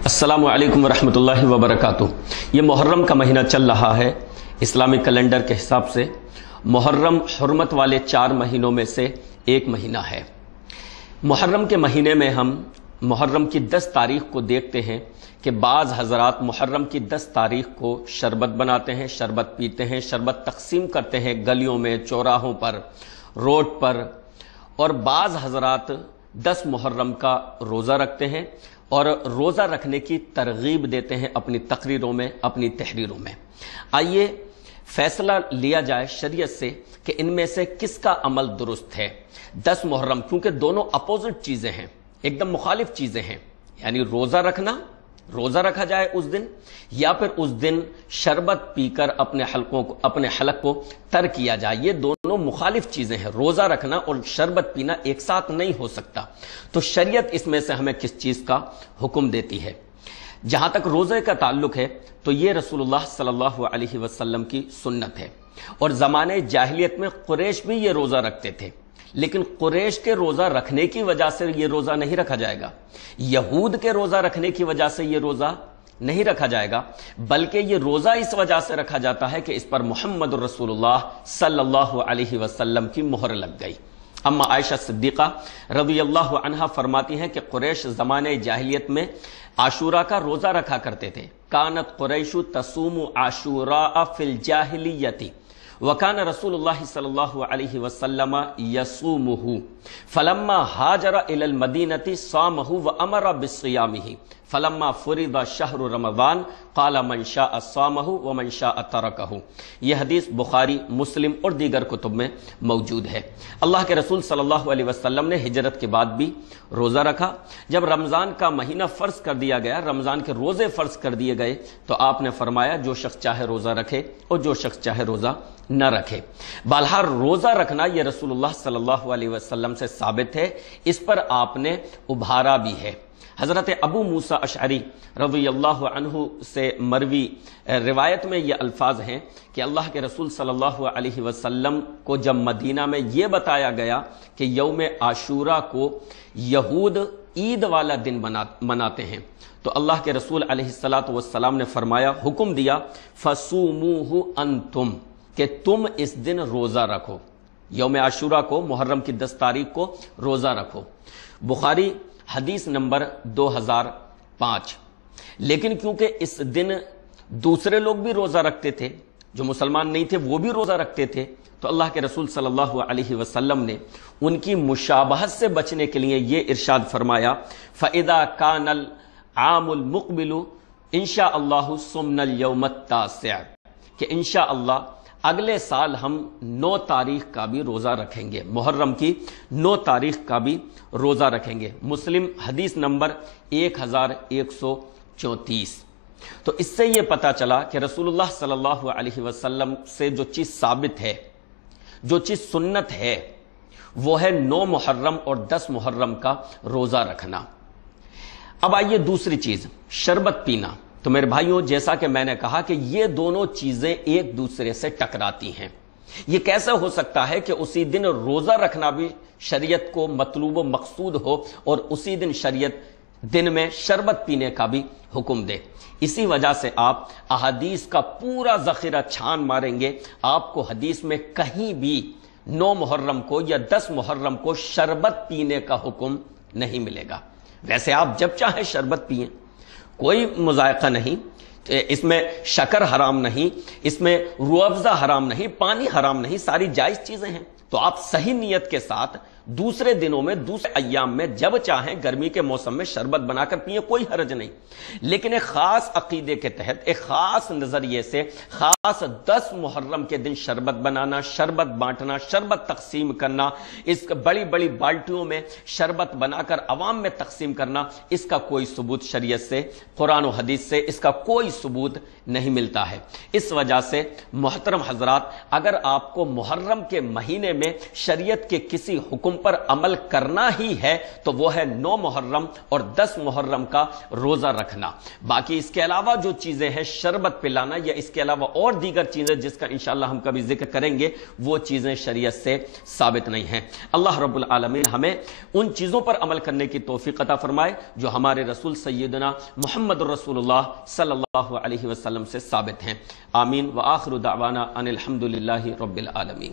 अस्सलामु अलैकुम वरहमतुल्लाहि वबरकातुह। ये मुहर्रम का महीना चल रहा है। इस्लामिक कैलेंडर के हिसाब से मुहर्रम हुर्मत वाले 4 महीनों में से एक महीना है। मुहर्रम के महीने में हम मुहर्रम की 10 तारीख को देखते हैं कि बाज़ हज़रात मुहर्रम की 10 तारीख को शरबत बनाते हैं, शरबत पीते हैं, शरबत तकसीम करते हैं गलियों में, चौराहों पर, रोड पर। और बाज़ हज़रात 10 मुहर्रम का रोज़ा रखते हैं और रोज़ा रखने की तरगीब देते हैं अपनी तकरीरों में, अपनी तहरीरों में। आइए फैसला लिया जाए शरीयत से कि इनमें से किसका अमल दुरुस्त है। 10 मुहर्रम, क्योंकि दोनों अपोजिट चीज़ें हैं, एकदम मुखालिफ चीज़ें हैं। यानी रोज़ा रखा जाए उस दिन, या फिर उस दिन शरबत पीकर अपने हलक को तर किया जाए। ये दोनों मुखालिफ चीज़ें हैं। रोज़ा रखना और शरबत पीना एक साथ नहीं हो सकता। तो शरीयत इसमें से हमें किस चीज़ का हुक्म देती है? जहां तक रोज़े का ताल्लुक है तो ये रसूलुल्लाह सल्लल्लाहु अलैहि वसल्लम की सुन्नत है। और ज़माने जाहिलियत में कुरैश भी ये रोज़ा रखते थे, लेकिन कुरैश के रोज़ा रखने की वजह से ये रोज़ा नहीं रखा जाएगा, यहूद के रोज़ा रखने की वजह से ये रोज़ा नहीं रखा जाएगा, बल्कि ये रोज़ा इस वजह से रखा जाता है कि इस पर मुहम्मद रसूलुल्लाह सल्लल्लाहु अलैहि वसल्लम की मोहर लग गई। अम्मा आयशा सिद्दीक़ा रज़ियल्लाहु अन्हा फरमाती हैं कि कुरैश ज़माने जाहिलियत में आशूरा का रोज़ा रखा करते थे। कानत कुरैशु तसूमु आशूरा फिल जाहिलियती वकान रसूलुल्लाह सल्लल्लाहु अलैहि वसल्लम यसूमुहु फलम्मा हाजरा इलल मदीनति सामहु व अमरा बिस्सियामिही फलम्मा फुरिदा शहरु रमज़ान क़ाला मन शाअ सामहु व मन शाअ तरकहु। यह हदीस बुखारी, मुस्लिम और दीगर कुतुब में मौजूद है। अल्लाह के रसूल सल्लल्लाहु अलैहि वसल्लम ने हिजरत के बाद भी रोज़ा रखा। जब रमज़ान का महीना फ़र्ज कर दिया गया, रमज़ान के रोज़े फ़र्ज कर दिए गए, तो आपने फरमाया जो शख्स चाहे रोज़ा रखे और जो शख्स चाहे रोज़ा न रखे। बहरहाल रोज़ा रखना यह रसूलुल्लाह सल्लल्लाहु अलैहि वसल्लम से साबित है, इस पर आपने उभारा भी है। हज़रत अबू मूसा अशअरी रज़ियल्लाहु अन्हु से मरवी रिवायत में ये अल्फाज हैं कि अल्लाह के रसूल सल्लल्लाहु अलैहि वसल्लम को जब मदीना में ये बताया गया कि यौम आशूरा को यहूद ईद वाला दिन मनाते हैं, तो अल्लाह के रसूल अलैहिस्सलातु वस्सलाम ने फरमाया, हुक्म दिया, फसूमुहु अंतुम, कि तुम इस दिन रोज़ा रखो। यौम आशूरा को, मुहर्रम की 10 तारीख को रोज़ा रखो। बुखारी हदीस नंबर 2005। लेकिन क्योंकि इस दिन दूसरे लोग भी रोज़ा रखते थे, जो मुसलमान नहीं थे वो भी रोज़ा रखते थे, तो अल्लाह के रसूल सल्लल्लाहु अलैहि वसल्लम ने उनकी मुशाबहत से बचने के लिए ये इरशाद फरमाया, फ़इदा कानल आमुल मुक़बिलु इंशा अल्लाहु सुमनल यौमत तासिअ, कि इंशा अल्लाह अगले साल हम 9 तारीख का भी रोज़ा रखेंगे, मुहर्रम की 9 तारीख का भी रोज़ा रखेंगे। मुस्लिम हदीस नंबर 1134। तो इससे यह पता चला कि रसूलुल्लाह सल्लल्लाहु अलैहि वसल्लम से जो चीज़ साबित है, जो चीज़ सुन्नत है, वो है 9 मुहर्रम और 10 मुहर्रम का रोज़ा रखना। अब आइए दूसरी चीज़, शरबत पीना। तो मेरे भाइयों, जैसा कि मैंने कहा कि ये दोनों चीजें एक दूसरे से टकराती हैं। ये कैसे हो सकता है कि उसी दिन रोजा रखना भी शरीयत को मतलूब व मकसूद हो और उसी दिन शरीयत दिन में शरबत पीने का भी हुक्म दे? इसी वजह से आप अहादीस का पूरा जखीरा छान मारेंगे, आपको हदीस में कहीं भी 9 मुहर्रम को या 10 मुहर्रम को शरबत पीने का हुक्म नहीं मिलेगा। वैसे आप जब चाहे शरबत पिएं, कोई मुज़ायक़ा नहीं, इसमें शक्कर हराम नहीं, इसमें रूअफ़ज़ा हराम नहीं, पानी हराम नहीं, सारी जायज़ चीज़ें हैं। तो आप सही नीयत के साथ दूसरे दिनों में, दूसरे अय्याम में जब चाहें गर्मी के मौसम में शरबत बनाकर पिए, कोई हर्ज नहीं। लेकिन एक खास अकीदे के तहत, एक खास नजरिए से, खास 10 मुहर्रम के दिन शरबत बनाना, शरबत बांटना, शरबत तकसीम करना, इस बड़ी बड़ी बाल्टियों में शरबत बनाकर अवाम में तकसीम करना, इसका कोई सबूत शरीयत से, कुरान और हदीस से इसका कोई सबूत नहीं मिलता है। इस वजह से मोहतरम हजरात, अगर आपको मुहर्रम के महीने में शरीयत के किसी हुक्म پر عمل کرنا ہی ہے تو وہ ہے 9 محرم اور 10 محرم کا روزہ رکھنا. باقی اس کے علاوہ جو چیزیں ہیں شربت پلانا یا اس کے علاوہ اور دیگر چیزیں جس کا انشاءاللہ ہم کبھی ذکر کریں گے وہ چیزیں شریعت سے ثابت نہیں ہیں. اللہ رب العالمین ہمیں ان چیزوں پر عمل کرنے کی توفیق عطا فرمائے جو ہمارے رسول سیدنا محمد رسول اللہ صلی اللہ علیہ وسلم سے ثابت ہیں. آمین. وآخر دعوانا ان الحمدللہ رب العالمین.